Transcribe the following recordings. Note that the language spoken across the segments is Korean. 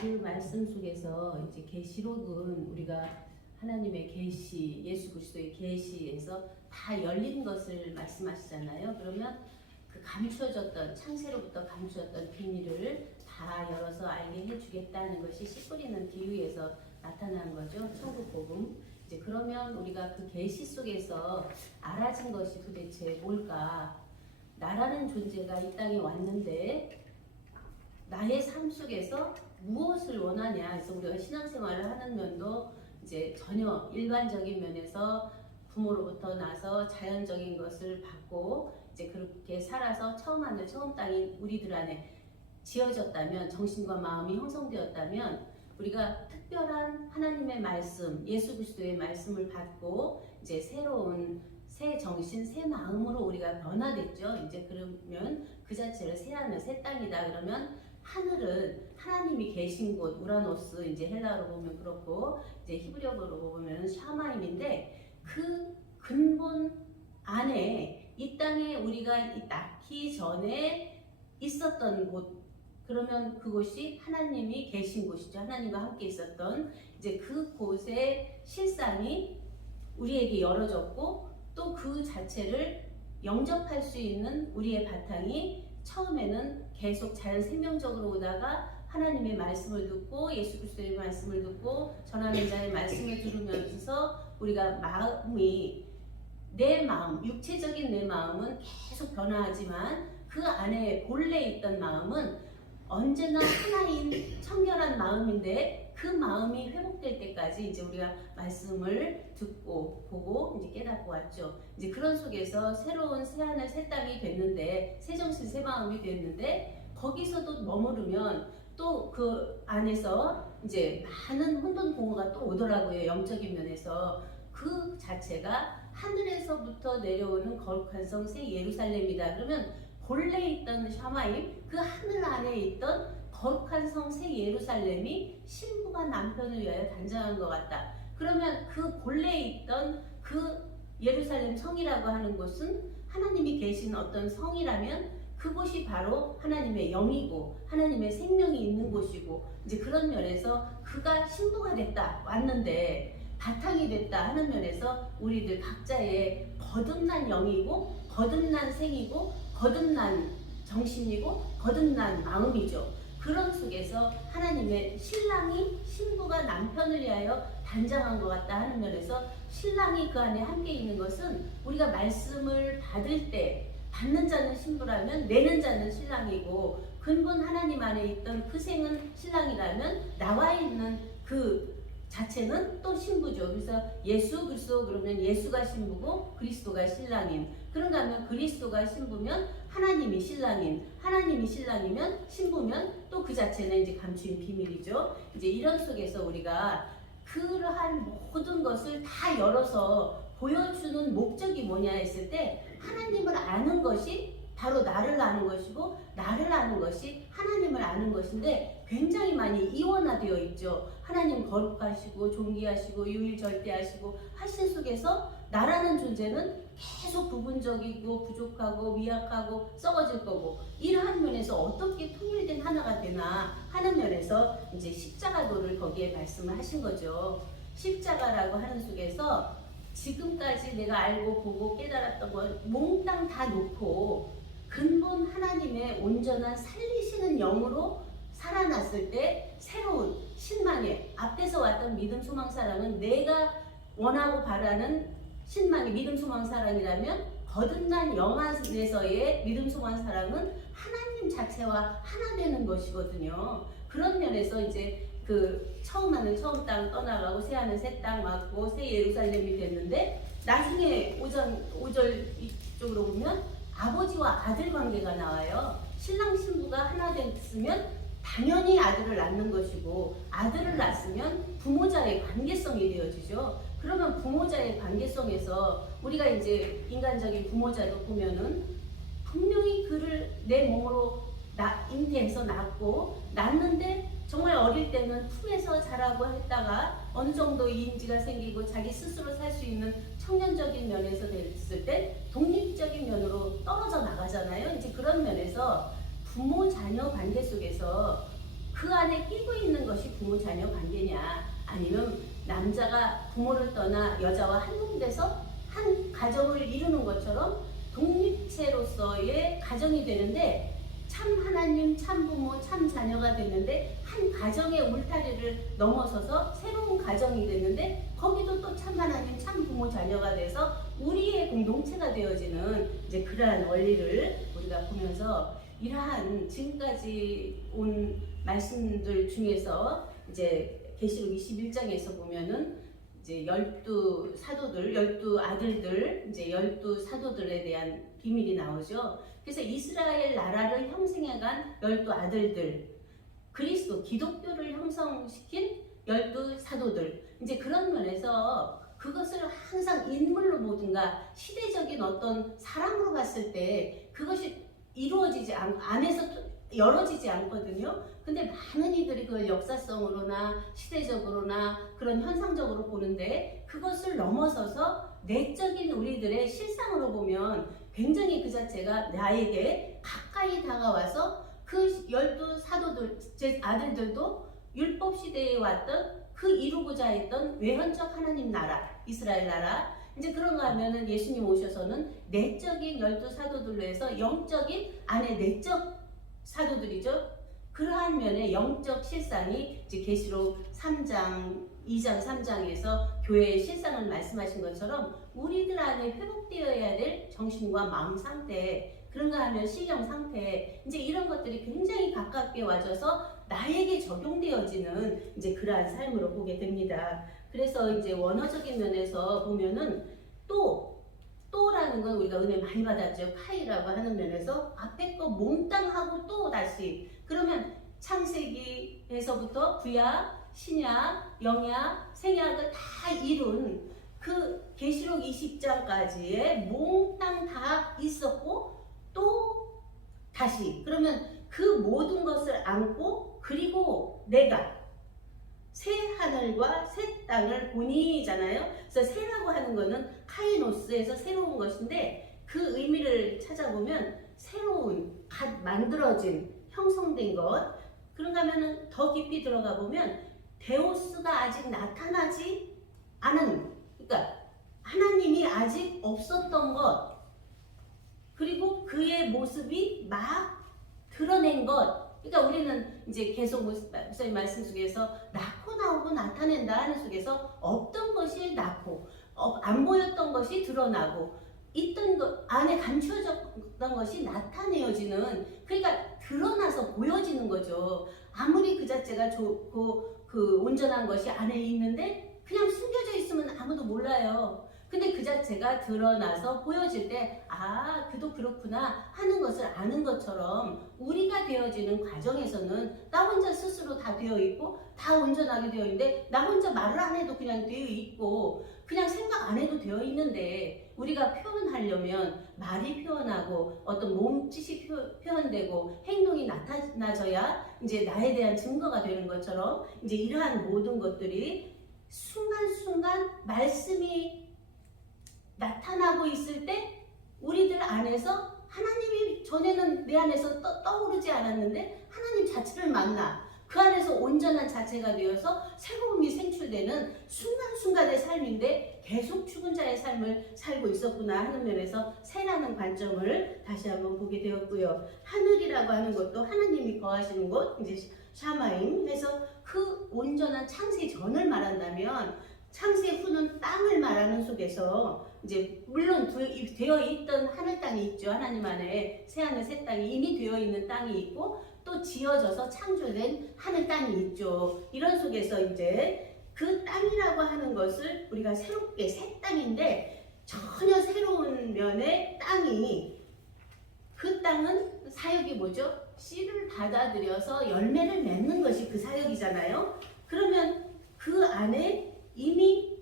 그 말씀 속에서 이제 계시록은 우리가 하나님의 계시, 예수 그리스도의 계시에서 다 열린 것을 말씀하시잖아요. 그러면 그 감추어졌던 창세로부터 감추어졌던 비밀을 다 열어서 알게 해주겠다는 것이 씨 뿌리는 비유에서 나타난 거죠. 천국 복음. 이제 그러면 우리가 그 계시 속에서 알아진 것이 도대체 뭘까? 나라는 존재가 이 땅에 왔는데 나의 삶 속에서 무엇을 원하냐? 그래서 우리가 신앙생활을 하는 면도 이제 전혀 일반적인 면에서 부모로부터 나서 자연적인 것을 받고 이제 그렇게 살아서 처음 하늘 처음 땅이 우리들 안에 지어졌다면, 정신과 마음이 형성되었다면 우리가 특별한 하나님의 말씀, 예수 그리스도의 말씀을 받고 이제 새로운 새 정신, 새 마음으로 우리가 변화됐죠. 이제 그러면 그 자체를 새 하늘, 새 땅이다. 그러면 하늘은 하나님이 계신 곳, 우라노스, 이제 헬라어로 보면 그렇고, 이제 히브리어로 보면 샤마임인데, 그 근본 안에 이 땅에 우리가 낳기 전에 있었던 곳, 그러면 그곳이 하나님이 계신 곳이죠. 하나님과 함께 있었던 이제 그 곳의 실상이 우리에게 열어졌고, 또 그 자체를 영접할 수 있는 우리의 바탕이 처음에는 계속 자연 생명적으로 오다가 하나님의 말씀을 듣고 예수 그리스도의 말씀을 듣고 전하는 자의 말씀을 들으면서 우리가 마음이, 내 마음, 육체적인 내 마음은 계속 변화하지만 그 안에 본래 있던 마음은 언제나 하나인 청결한 마음인데, 그 마음이 회복될 때까지 이제 우리가 말씀을 듣고 보고 이제 깨닫고 왔죠. 이제 그런 속에서 새로운 새 하늘 새 땅이 됐는데, 새 정신 새 마음이 됐는데, 거기서도 머무르면 또 그 안에서 이제 많은 혼돈 공허가 또 오더라고요. 영적인 면에서. 그 자체가 하늘에서부터 내려오는 거룩한 성 새 예루살렘이다. 그러면 본래 있던 샤마임, 그 하늘 안에 있던 거룩한 성 새 예루살렘이 신부가 남편을 위하여 단장한 것 같다. 그러면 그 본래 있던 그 예루살렘 성이라고 하는 곳은 하나님이 계신 어떤 성이라면 그곳이 바로 하나님의 영이고 하나님의 생명이 있는 곳이고, 이제 그런 면에서 그가 신부가 됐다, 왔는데 바탕이 됐다 하는 면에서 우리들 각자의 거듭난 영이고 거듭난 생이고 거듭난 정신이고 거듭난 마음이죠. 그런 속에서 하나님의 신랑이 신부가 남편을 위하여 단장한 것 같다 하는 면에서 신랑이 그 안에 함께 있는 것은 우리가 말씀을 받을 때 받는 자는 신부라면 내는 자는 신랑이고, 근본 하나님 안에 있던 그 생은 신랑이라면 나와 있는 그 자체는 또 신부죠. 그래서 예수 그리스도 그러면 예수가 신부고 그리스도가 신랑인, 그런가 하면 그리스도가 신부면 하나님이 신랑인, 하나님이 신랑이면 신부면 또 그 자체는 이제 감추인 비밀이죠. 이제 이런 속에서 우리가 그러한 모든 것을 다 열어서 보여주는 목적이 뭐냐 했을 때, 하나님을 아는 것이 바로 나를 아는 것이고 나를 아는 것이 하나님을 아는 것인데, 굉장히 많이 이원화되어 있죠. 하나님 거룩하시고 존귀하시고 유일절대하시고 하신 속에서 나라는 존재는 계속 부분적이고 부족하고 미약하고 썩어질 거고, 이러한 면에서 어떻게 통일된 하나가 되나 하는 면에서 이제 십자가도를 거기에 말씀을 하신 거죠. 십자가라고 하는 속에서 지금까지 내가 알고 보고 깨달았던 걸 몽땅 다 놓고 근본 하나님의 온전한 살리시는 영으로 살아났을 때 새로운 신망의, 앞에서 왔던 믿음 소망 사랑은 내가 원하고 바라는 신망의 믿음 소망 사랑이라면, 거듭난 영 안에서의 믿음 소망 사랑은 하나님 자체와 하나 되는 것이거든요. 그런 면에서 이제 그 처음 하늘 처음 땅 떠나가고 새 하늘 새 땅 맞고 새 예루살렘이 됐는데, 나중에 5절 이쪽으로 보면 아버지와 아들 관계가 나와요. 신랑 신부가 하나 됐으면 당연히 아들을 낳는 것이고, 아들을 낳았으면 부모자의 관계성이 되어지죠. 그러면 부모자의 관계성에서 우리가 이제 인간적인 부모자도 보면은 분명히 그를 내 몸으로 잉태해서 낳고, 낳는데 정말 어릴 때는 품에서 자라고 했다가 어느 정도 이인지가 생기고 자기 스스로 살 수 있는 청년적인 면에서 됐을 때 독립적인 면으로 떨어져 나가잖아요. 이제 그런 면에서 부모 자녀 관계 속에서 그 안에 끼고 있는 것이 부모 자녀 관계냐, 아니면 남자가 부모를 떠나 여자와 한몸돼서 한 가정을 이루는 것처럼 독립체로서의 가정이 되는데, 참 하나님, 참 부모, 참 자녀가 됐는데 한 가정의 울타리를 넘어서서 새로운 가정이 됐는데, 거기도 또 참 하나님, 참 부모, 자녀가 돼서 우리의 공동체가 되어지는 이제 그러한 원리를 우리가 보면서, 이러한 지금까지 온 말씀들 중에서 이제 계시록 21장에서 보면은 이제 12사도들, 12아들들, 이제 12사도들에 대한 비밀이 나오죠. 그래서 이스라엘 나라를 형성해간 12아들들, 그리스도, 기독교를 형성시킨 12사도들, 이제 그런 면에서 그것을 항상 인물로 보든가 시대적인 어떤 사람으로 봤을 때 그것이 이루어지지 안에서 열어지지 않거든요. 근데 많은 이들이 그걸 역사성으로나 시대적으로나 그런 현상적으로 보는데, 그것을 넘어서서 내적인 우리들의 실상으로 보면 굉장히 그 자체가 나에게 가까이 다가와서 그 12사도들, 제 아들들도 율법 시대에 왔던 그 이루고자 했던 외현적 하나님 나라, 이스라엘 나라, 이제 그런가 하면은 예수님 오셔서는 내적인 12사도들로 해서 영적인 안에 내적 사도들이죠. 그러한 면에 영적 실상이 이제 계시록 3장, 2장, 3장에서 교회의 실상을 말씀하신 것처럼 우리들 안에 회복되어야 될 정신과 마음 상태, 그런가 하면 신령 상태, 이제 이런 것들이 굉장히 가깝게 와져서 나에게 적용되어지는 이제 그러한 삶으로 보게 됩니다. 그래서 이제 원어적인 면에서 보면은 또라는 건 우리가 은혜 많이 받았죠. 카이라고 하는 면에서 앞에 거 몽땅하고 또 다시, 그러면 창세기에서부터 구약, 신약, 영약, 생약을 다 이룬 그 계시록 20장까지의 몽땅 다 있었고, 또 다시, 그러면 그 모든 것을 안고, 그리고 내가 새 하늘과 새 땅을 보니잖아요. 그래서 새라고 하는 거는 카이노스에서 새로운 것인데, 그 의미를 찾아보면 새로운, 갓 만들어진, 형성된 것. 그런가 하면은 더 깊이 들어가 보면 데오스가 아직 나타나지 않은, 그러니까 하나님이 아직 없었던 것, 그리고 그의 모습이 막 드러낸 것. 그러니까 우리는 이제 계속 목사님 말씀 속에서 낳고 나오고 나타낸다 하는 속에서 없던 것이 낳고, 안 보였던 것이 드러나고, 있던 것 안에 감추어졌던 것이 나타내어지는, 그러니까 드러나서 보여지는 거죠. 아무리 그 자체가 좋고 그 온전한 것이 안에 있는데 그냥 숨겨져 있으면 아무도 몰라요. 근데 그 자체가 드러나서 보여질 때, 아, 그도 그렇구나 하는 것을 아는 것처럼 우리가 되어지는 과정에서는 나 혼자 스스로 다 되어 있고 다 온전하게 되어 있는데, 나 혼자 말을 안 해도 그냥 되어 있고 그냥 생각 안 해도 되어 있는데, 우리가 표현하려면 말이 표현하고 어떤 몸짓이 표현되고 행동이 나타나져야 이제 나에 대한 증거가 되는 것처럼, 이제 이러한 모든 것들이 순간순간 말씀이 나타나고 있을 때 우리들 안에서 하나님이 전에는 내 안에서 떠오르지 않았는데 하나님 자체를 만나 그 안에서 온전한 자체가 되어서 새로움이 생출되는 순간순간의 삶인데, 계속 죽은 자의 삶을 살고 있었구나 하는 면에서 새라는 관점을 다시 한번 보게 되었고요. 하늘이라고 하는 것도 하나님이 거하시는 곳, 이제 샤마임 해서 그 온전한 창세 전을 말한다면, 창세 후는 땅을 말하는 속에서 이제 물론 되어 있던 하늘 땅이 있죠. 하나님 안에 새 하늘 새 땅이 이미 되어 있는 땅이 있고, 또 지어져서 창조된 하늘 땅이 있죠. 이런 속에서 이제 그 땅이라고 하는 것을 우리가 새롭게 새 땅인데, 전혀 새로운 면의 땅이, 그 땅은 사역이 뭐죠? 씨를 받아들여서 열매를 맺는 것이 그 사역이잖아요. 그러면 그 안에 이미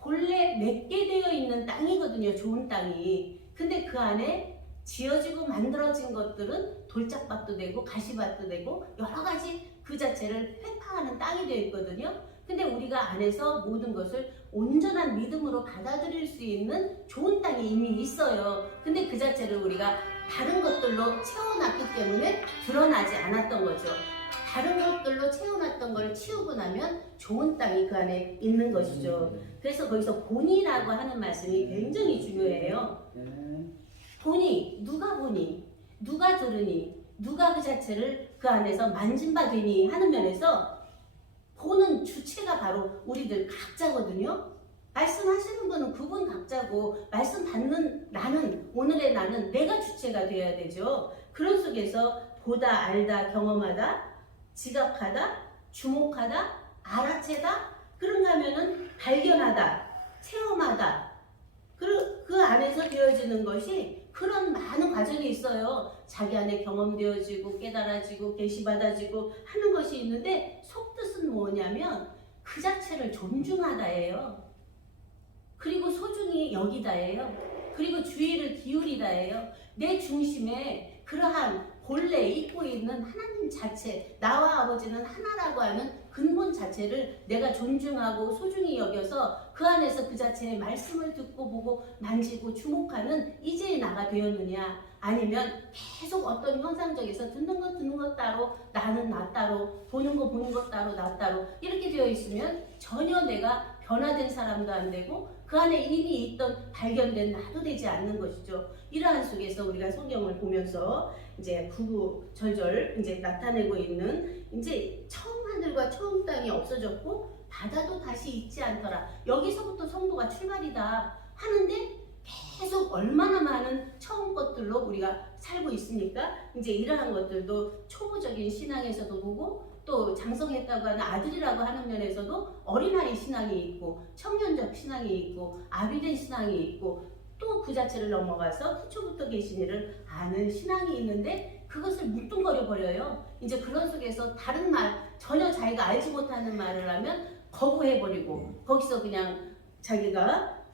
본래 맺게 되어 있는 땅이거든요. 좋은 땅이. 근데 그 안에 지어지고 만들어진 것들은 돌짝밭도 되고 가시밭도 되고 여러 가지 그 자체를 회파하는 땅이 되어 있거든요. 근데 우리가 안에서 모든 것을 온전한 믿음으로 받아들일 수 있는 좋은 땅이 이미 있어요. 근데 그 자체를 우리가 다른 것들로 채워놨기 때문에 드러나지 않았던 거죠. 다른 것들로 채워놨던 걸 치우고 나면 좋은 땅이 그 안에 있는 것이죠. 그래서 거기서 본이라고 하는 말씀이 굉장히 중요해요. 보니, 누가 보니, 누가 들으니, 누가 그 자체를 그 안에서 만진바 되니 하는 면에서 보는 주체가 바로 우리들 각자거든요. 말씀하시는 분은 그분 각자고, 말씀 받는 나는, 오늘의 나는 내가 주체가 되어야 되죠. 그런 속에서 보다, 알다, 경험하다, 지각하다, 주목하다, 알아채다, 그런가 하면은 발견하다, 체험하다, 그 안에서 되어지는 것이 그런 많은 과정이 있어요. 자기 안에 경험되어지고 깨달아지고 계시받아지고 하는 것이 있는데, 속뜻은 뭐냐면 그 자체를 존중하다예요. 그리고 소중히 여기다예요. 그리고 주의를 기울이다예요. 내 중심에 그러한 본래 있고 있는 하나님 자체, 나와 아버지는 하나라고 하는 근본 자체를 내가 존중하고 소중히 여겨서 그 안에서 그 자체의 말씀을 듣고 보고 만지고 주목하는 이제의 나가 되었느냐, 아니면 계속 어떤 현상적에서 듣는 것 따로, 나는 나 따로, 보는 것 따로, 나 따로 이렇게 되어 있으면 전혀 내가 변화된 사람도 안 되고 그 안에 이미 있던 발견된 나도 되지 않는 것이죠. 이러한 속에서 우리가 성경을 보면서 이제 구구절절 이제 나타내고 있는, 이제 처음 하늘과 처음 땅이 없어졌고 바다도 다시 있지 않더라. 여기서부터 성도가 출발이다 하는데 계속 얼마나 많은 처음 것들로 우리가 살고 있습니까? 이제 이러한 것들도 초보적인 신앙에서도 보고, 또 장성했다고 하는 아들이라고 하는 면에서도 어린아이 신앙이 있고, 청년적 신앙이 있고, 아비된 신앙이 있고, 또 그 자체를 넘어가서 태초부터 계신 이를 아는 신앙이 있는데 그것을 뭉뚱거려 버려요. 이제 그런 속에서 다른 말, 전혀 자기가 알지 못하는 말을 하면 거부해버리고 거기서 그냥 자기가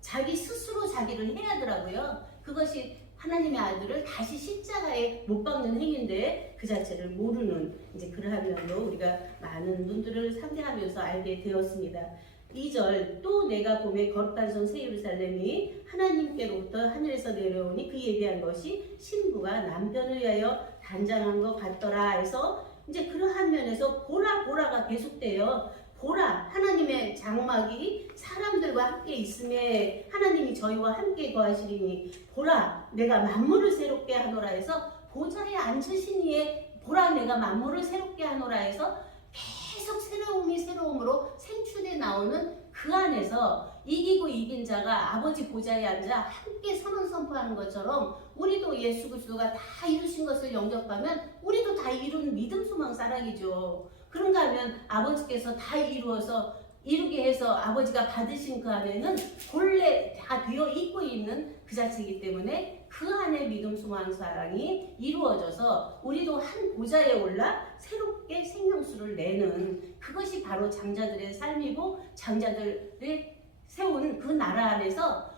자기 스스로 자기를 해야더라고요. 그것이 하나님의 아들을 다시 십자가에 못 박는 행위인데 그 자체를 모르는, 이제 그러한 면도 우리가 많은 분들을 상대하면서 알게 되었습니다. 2절, 또 내가 봄에 거룩한 성 새 예루살렘이 하나님께로부터 하늘에서 내려오니 그에 대한 것이 신부가 남편을 위하여 단장한 것 같더라 해서, 이제 그러한 면에서 보라가 계속돼요. 보라, 하나님의 장막이 사람들과 함께 있음에 하나님이 저희와 함께 거하시리니 보라, 내가 만물을 새롭게 하노라 해서, 보좌에 앉으신 이에 보라 내가 만물을 새롭게 하노라 해서 계속 새로움으로 생출해 나오는 그 안에서 이기고 이긴 자가 아버지 보좌에 앉아 함께 선언 선포하는 것처럼, 우리도 예수 그리스도가 다 이루신 것을 영접하면 우리도 다 이룬 믿음 소망 사랑이죠. 그런가 하면 아버지께서 다 이루게 해서 아버지가 받으신 그 안에는 본래 다 되어 있고 있는 그 자체이기 때문에 그 안에 믿음 소망 사랑이 이루어져서 우리도 한 보좌에 올라 새롭게 생명수를 내는, 그것이 바로 장자들의 삶이고 장자들의 세운 그 나라 안에서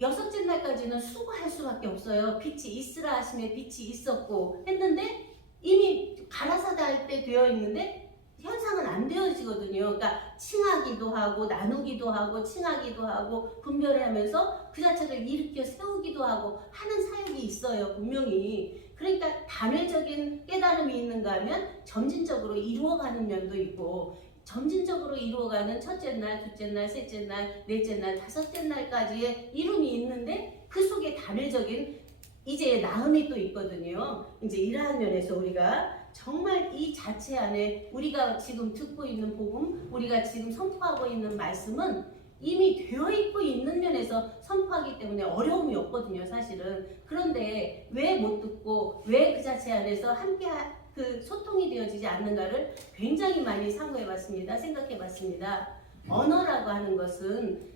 6째 날까지는 수고할 수밖에 없어요. 빛이 있으라 하심에 빛이 있었고 했는데 이미 가라사대 할 때 되어 있는데 현상은 안 되어지거든요. 그러니까 칭하기도 하고 나누기도 하고 칭하기도 하고 분별하면서 그 자체를 일으켜 세우기도 하고 하는 사역이 있어요, 분명히. 그러니까 단회적인 깨달음이 있는가 하면 점진적으로 이루어가는 면도 있고, 점진적으로 이루어가는 첫째 날, 둘째 날, 셋째 날, 넷째 날, 다섯째 날까지의 이름이 있는데 그 속에 단회적인 이제 나음이 또 있거든요. 이제 이러한 면에서 우리가 정말 이 자체 안에 우리가 지금 듣고 있는 복음, 우리가 지금 선포하고 있는 말씀은 이미 되어 있고 있는 면에서 선포하기 때문에 어려움이 없거든요, 사실은. 그런데 왜 못 듣고 왜 그 자체 안에서 함께 그 소통이 되어지지 않는가를 굉장히 많이 상고해봤습니다. 생각해봤습니다. 언어라고 하는 것은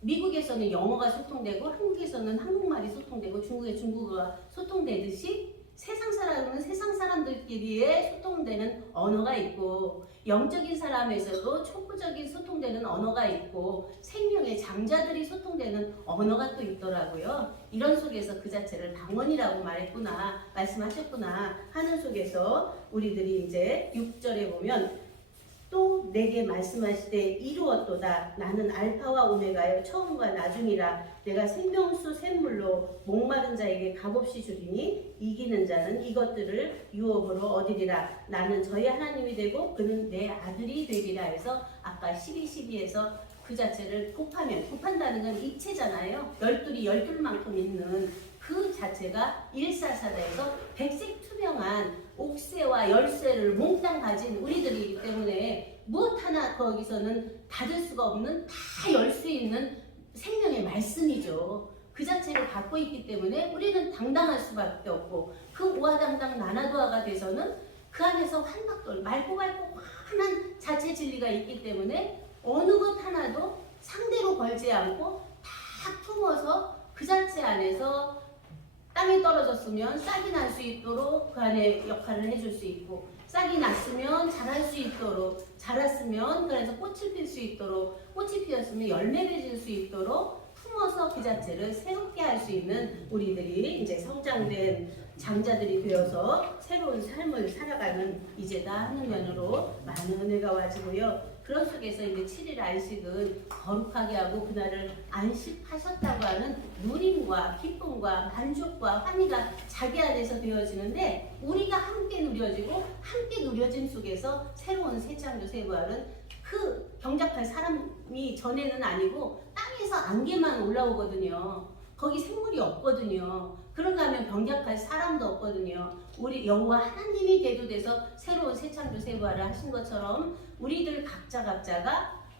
미국에서는 영어가 소통되고 한국에서는 한국말이 소통되고 중국에 중국어가 소통되듯이 세상 사람은 세상 사람들끼리의 소통되는 언어가 있고, 영적인 사람에서도 촉구적인 소통되는 언어가 있고, 생명의 장자들이 소통되는 언어가 또 있더라고요. 이런 속에서 그 자체를 방언이라고 말씀하셨구나 하는 속에서 우리들이 이제 6절에 보면 또 내게 말씀하실 때 이루었도다. 나는 알파와 오메가요 처음과 나중이라. 내가 생명수 샘물로 목마른 자에게 값없이 주리니 이기는 자는 이것들을 유업으로 얻으리라. 나는 저희 하나님이 되고 그는 내 아들이 되리라 해서 아까 12에서 그 자체를 곱한다는 건 입체잖아요. 열둘이 열둘만큼 있는 그 자체가 일사사다에서 백색 투명한 옥새와 열쇠를 몽땅 가진 우리들이기 때문에 무엇 하나 거기서는 닫을 수가 없는 다 열 수 있는 생명의 말씀이죠. 그 자체를 갖고 있기 때문에 우리는 당당할 수밖에 없고 그 우아당당 나나도아가 돼서는 그 안에서 환박돌 맑고 환한 자체 진리가 있기 때문에 어느 것 하나도 상대로 걸지 않고 다 품어서 그 자체 안에서 땅에 떨어졌으면 싹이 날 수 있도록 그 안에 역할을 해줄 수 있고 싹이 났으면 자랄 수 있도록 자랐으면 그래서 꽃을 필 수 있도록 꽃이 피었으면 열매 맺을 수 있도록 품어서 그 자체를 새롭게 할 수 있는 우리들이 이제 성장된 장자들이 되어서 새로운 삶을 살아가는 이제다 하는 면으로 많은 은혜가 와지고요. 그런 속에서 이제 7일 안식은 거룩하게 하고 그날을 안식하셨다고 하는 누림과 기쁨과 만족과 환희가 자기 안에서 되어지는데 우리가 함께 누려지고 함께 누려짐 속에서 새로운 새 창조 새 부활은 그 경작할 사람이 전에는 아니고 땅에서 안개만 올라오거든요. 거기 생물이 없거든요. 그런가 하면 병약할 사람도 없거든요. 우리 여호와 하나님이 대두돼서 새로운 새 창조 새 부활을 하신 것처럼 우리들 각자가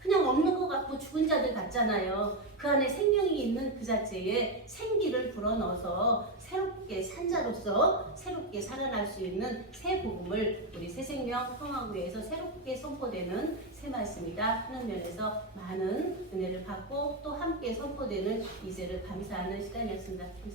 그냥 없는 것 같고 죽은 자들 같잖아요. 그 안에 생명이 있는 그 자체에 생기를 불어넣어서 새롭게 산자로서 새롭게 살아날 수 있는 새 복음을 우리 새생명 평화교회에서 새롭게 선포되는 새 말씀이다 하는 면에서 많은 은혜를 받고 또 함께 선포되는 이제를 감사하는 시간이었습니다. 감사합니다.